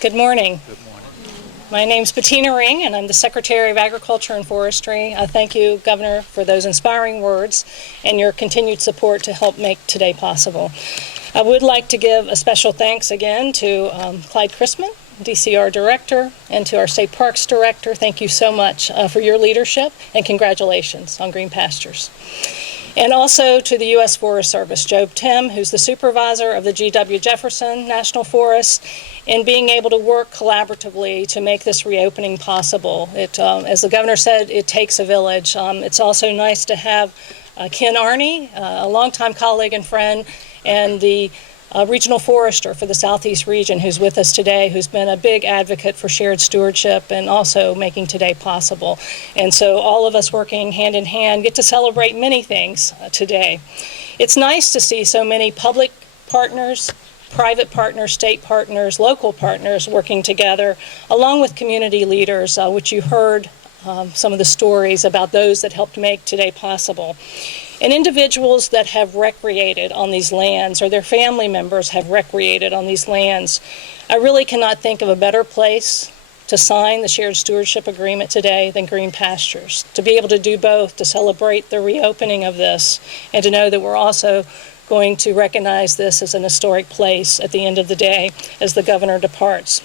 Good morning. Good morning. My name's Bettina Ring, and I'm the Secretary of Agriculture and Forestry. Thank you, Governor, for those inspiring words and your continued support to help make today possible. I would like to give a special thanks again to Clyde Chrisman, DCR Director, and to our State Parks Director. Thank you so much for your leadership, and congratulations on Green Pastures. And also to the U.S. Forest Service, Joe Tim, who's the supervisor of the G.W. Jefferson National Forest, in being able to work collaboratively to make this reopening possible. As the governor said, it takes a village. It's also nice to have Ken Arney, a longtime colleague and friend, and the regional forester for the Southeast region, who's with us today, who's been a big advocate for shared stewardship and also making today possible. And so all of us working hand in hand get to celebrate many things today. It's nice to see so many public partners, private partners, state partners, local partners working together, along with community leaders, which you heard some of the stories about those that helped make today possible. And individuals that have recreated on these lands, or their family members have recreated on these lands. I really cannot think of a better place to sign the shared stewardship agreement today than Green Pastures. To be able to do both, to celebrate the reopening of this, and to know that we're also going to recognize this as an historic place at the end of the day as the governor departs.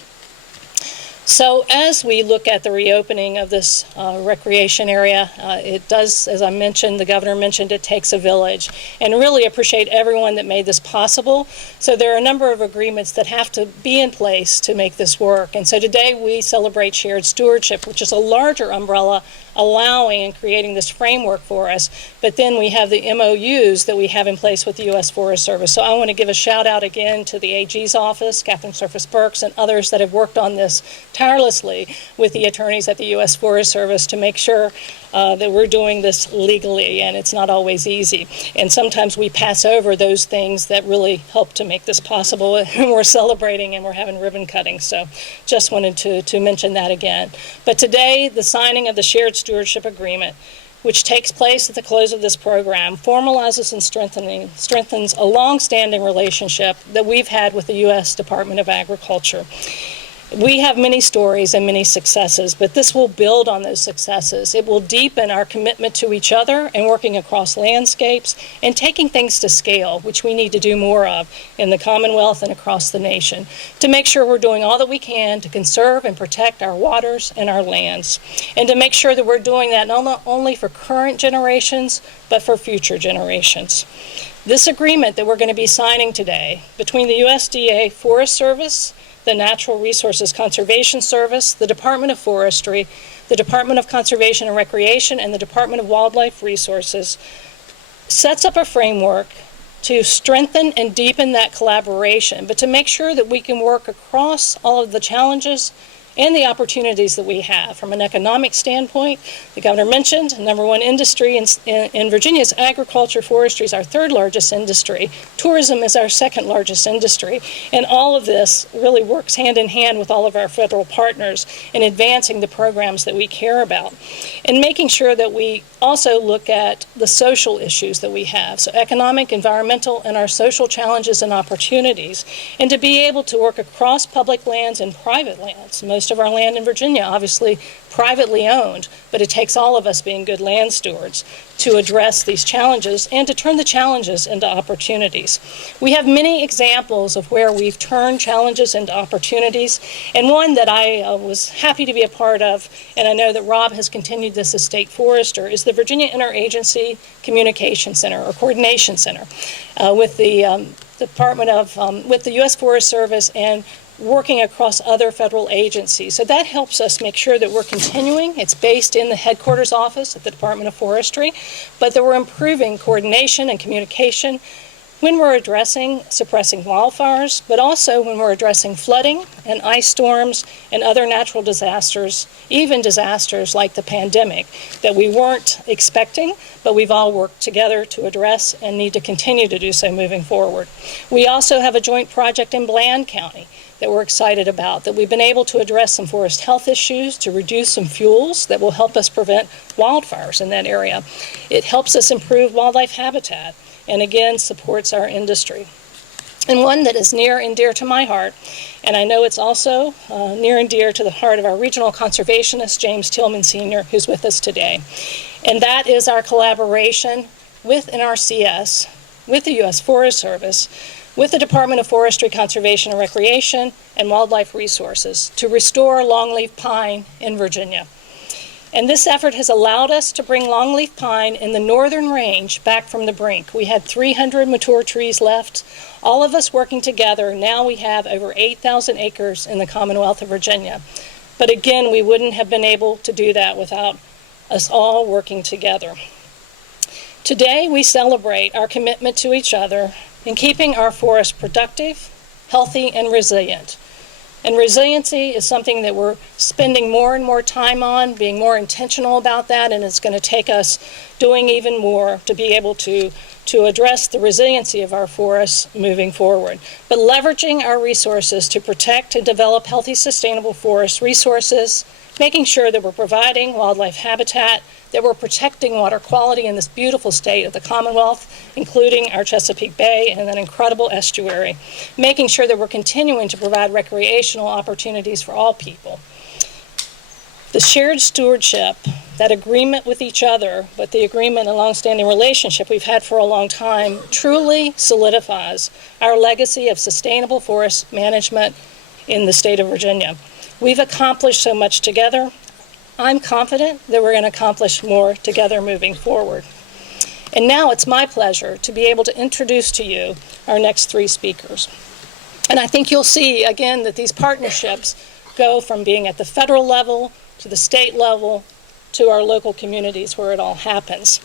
So as we look at the reopening of this recreation area, it does, as I mentioned, the governor mentioned, it takes a village, and really appreciate everyone that made this possible. So there are a number of agreements that have to be in place to make this work. And so today we celebrate shared stewardship, which is a larger umbrella allowing and creating this framework for us. But then we have the MOUs that we have in place with the U.S. Forest Service. So I want to give a shout out again to the AG's office, Catherine Surface-Burks, and others that have worked on this tirelessly with the attorneys at the U.S. Forest Service to make sure that we're doing this legally, and it's not always easy. And sometimes we pass over those things that really help to make this possible, and we're celebrating and we're having ribbon cutting. So just wanted to mention that again. But today, the signing of the Shared Stewardship Agreement, which takes place at the close of this program, formalizes and strengthens a long-standing relationship that we've had with the U.S. Department of Agriculture. We have many stories and many successes, but this will build on those successes. It will deepen our commitment to each other and working across landscapes and taking things to scale, which we need to do more of in the Commonwealth and across the nation, to make sure we're doing all that we can to conserve and protect our waters and our lands, and to make sure that we're doing that not only for current generations, but for future generations. This agreement that we're going to be signing today between the USDA Forest Service, the Natural Resources Conservation Service, the Department of Forestry, the Department of Conservation and Recreation, and the Department of Wildlife Resources sets up a framework to strengthen and deepen that collaboration, but to make sure that we can work across all of the challenges and the opportunities that we have from an economic standpoint. The governor mentioned #1 industry in Virginia's agriculture. Forestry is our third largest industry. Tourism is our second largest industry. And all of this really works hand in hand with all of our federal partners in advancing the programs that we care about, and making sure that we also look at the social issues that we have, so economic, environmental, and our social challenges and opportunities, and to be able to work across public lands and private lands. Most of our land in Virginia, obviously privately owned, but it takes all of us being good land stewards to address these challenges and to turn the challenges into opportunities. We have many examples of where we've turned challenges into opportunities, and one that I was happy to be a part of, and I know that Rob has continued this as State Forester, is the Virginia Interagency Communication Center, or Coordination Center, with the with the U.S. Forest Service and working across other federal agencies. So that helps us make sure that we're continuing. It's based in the headquarters office at the Department of Forestry, but that we're improving coordination and communication when we're addressing suppressing wildfires, but also when we're addressing flooding and ice storms and other natural disasters, even disasters like the pandemic that we weren't expecting, but we've all worked together to address and need to continue to do so moving forward. We also have a joint project in Bland County that we're excited about, that we've been able to address some forest health issues, to reduce some fuels that will help us prevent wildfires in that area. It helps us improve wildlife habitat, and again, supports our industry. and one that is near and dear to my heart. And I know it's also near and dear to the heart of our regional conservationist, James Tillman Sr., who's with us today. And that is our collaboration with NRCS, with the U.S. Forest Service, with the Department of Forestry, Conservation and Recreation, and Wildlife Resources to restore longleaf pine in Virginia. And this effort has allowed us to bring longleaf pine in the northern range back from the brink. We had 300 mature trees left. All of us working together, now we have over 8,000 acres in the Commonwealth of Virginia. But again, we wouldn't have been able to do that without us all working together. Today, we celebrate our commitment to each other in keeping our forests productive, healthy, and resilient. And resiliency is something that we're spending more and more time on, being more intentional about that, and it's going to take us doing even more to be able to address the resiliency of our forests moving forward. But leveraging our resources to protect and develop healthy, sustainable forest resources, making sure that we're providing wildlife habitat, that we're protecting water quality in this beautiful state of the Commonwealth, including our Chesapeake Bay and an incredible estuary, making sure that we're continuing to provide recreational opportunities for all people. The shared stewardship, that agreement with each other, but the agreement and longstanding relationship we've had for a long time, truly solidifies our legacy of sustainable forest management in the state of Virginia. We've accomplished so much together. I'm confident that we're going to accomplish more together moving forward. And now it's my pleasure to be able to introduce to you our next three speakers. And I think you'll see, again, that these partnerships go from being at the federal level to the state level to our local communities where it all happens.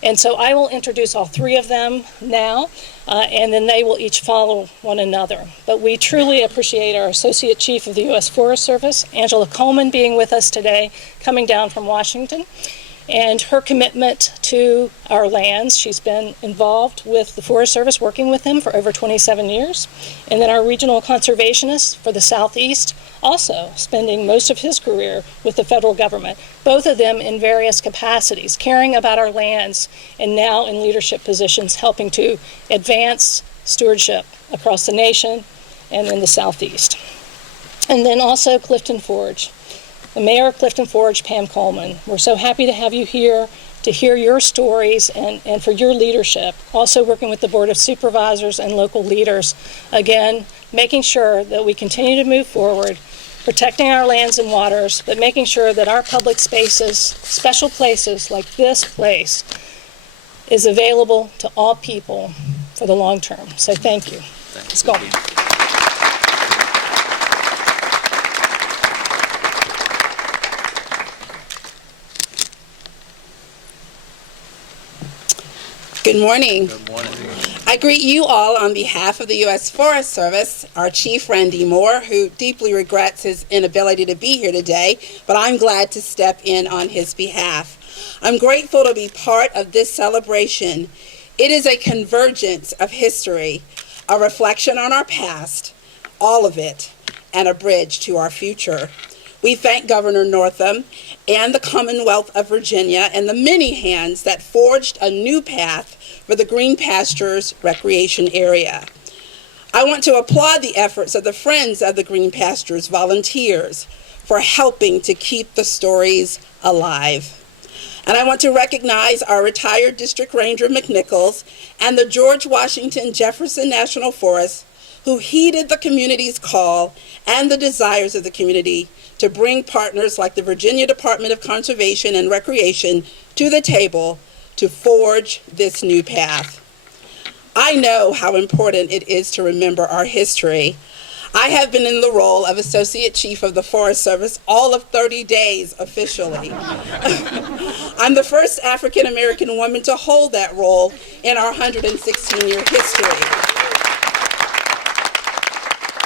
And so I will introduce all three of them now, and then they will each follow one another. But we truly appreciate our Associate Chief of the U.S. Forest Service, Angela Coleman, being with us today, coming down from Washington, and her commitment to our lands. She's been involved with the Forest Service, working with them for over 27 years. And then our regional conservationist for the Southeast, also spending most of his career with the federal government, both of them in various capacities, caring about our lands, and now in leadership positions, helping to advance stewardship across the nation and in the Southeast. And then also Clifton Forge, the Mayor of Clifton Forge, Pam Coleman. We're so happy to have you here to hear your stories and for your leadership. Also working with the Board of Supervisors and local leaders. Again, making sure that we continue to move forward, protecting our lands and waters, but making sure that our public spaces, special places like this place, is available to all people for the long term. So thank you. Let's go. Good morning. Good morning. I greet you all on behalf of the U.S. Forest Service, our Chief Randy Moore, who deeply regrets his inability to be here today, but I'm glad to step in on his behalf. I'm grateful to be part of this celebration. It is a convergence of history, a reflection on our past, all of it, and a bridge to our future. We thank Governor Northam and the Commonwealth of Virginia and the many hands that forged a new path for the Green Pastures recreation area. I want to applaud the efforts of the Friends of the Green Pastures volunteers for helping to keep the stories alive. And I want to recognize our retired District Ranger McNichols and the George Washington Jefferson National Forest, who heeded the community's call and the desires of the community to bring partners like the Virginia Department of Conservation and Recreation to the table to forge this new path. I know how important it is to remember our history. I have been in the role of Associate Chief of the Forest Service all of 30 days officially. I'm the first African American woman to hold that role in our 116-year history.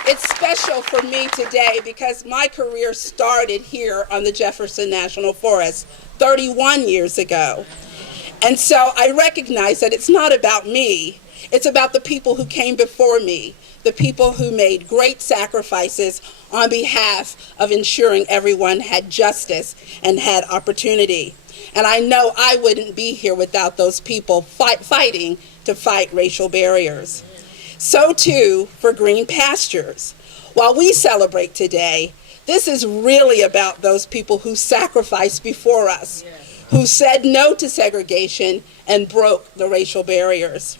It's special for me today because my career started here on the Jefferson National Forest 31 years ago. And so I recognize that it's not about me, it's about the people who came before me, the people who made great sacrifices on behalf of ensuring everyone had justice and had opportunity. And I know I wouldn't be here without those people fighting to fight racial barriers. So too for Green Pastures. While we celebrate today, this is really about those people who sacrificed before us, who said no to segregation and broke the racial barriers.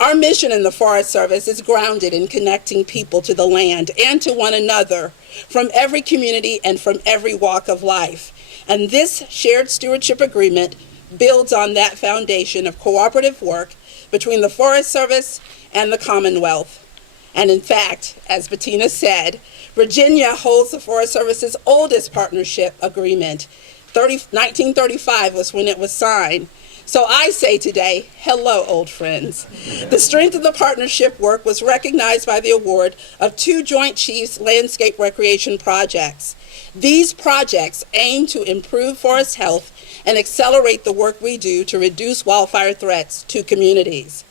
Our mission in the Forest Service is grounded in connecting people to the land and to one another from every community and from every walk of life. And this shared stewardship agreement builds on that foundation of cooperative work between the Forest Service and the Commonwealth. And in fact, as Bettina said, Virginia holds the Forest Service's oldest partnership agreement. 1935 was when it was signed. So I say today, hello, old friends. The strength of the partnership work was recognized by the award of 2 Joint Chiefs landscape recreation projects. These projects aim to improve forest health and accelerate the work we do to reduce wildfire threats to communities.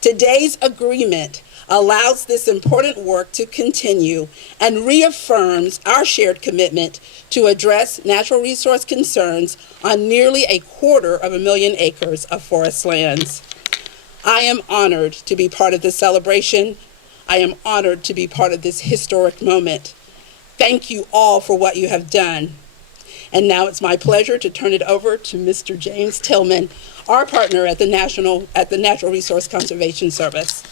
Today's agreement allows this important work to continue and reaffirms our shared commitment to address natural resource concerns on nearly 250,000 acres of forest lands. I am honored to be part of this celebration. I am honored to be part of this historic moment. Thank you all for what you have done. And now it's my pleasure to turn it over to Mr. James Tillman, our partner at the Natural Resource Conservation Service.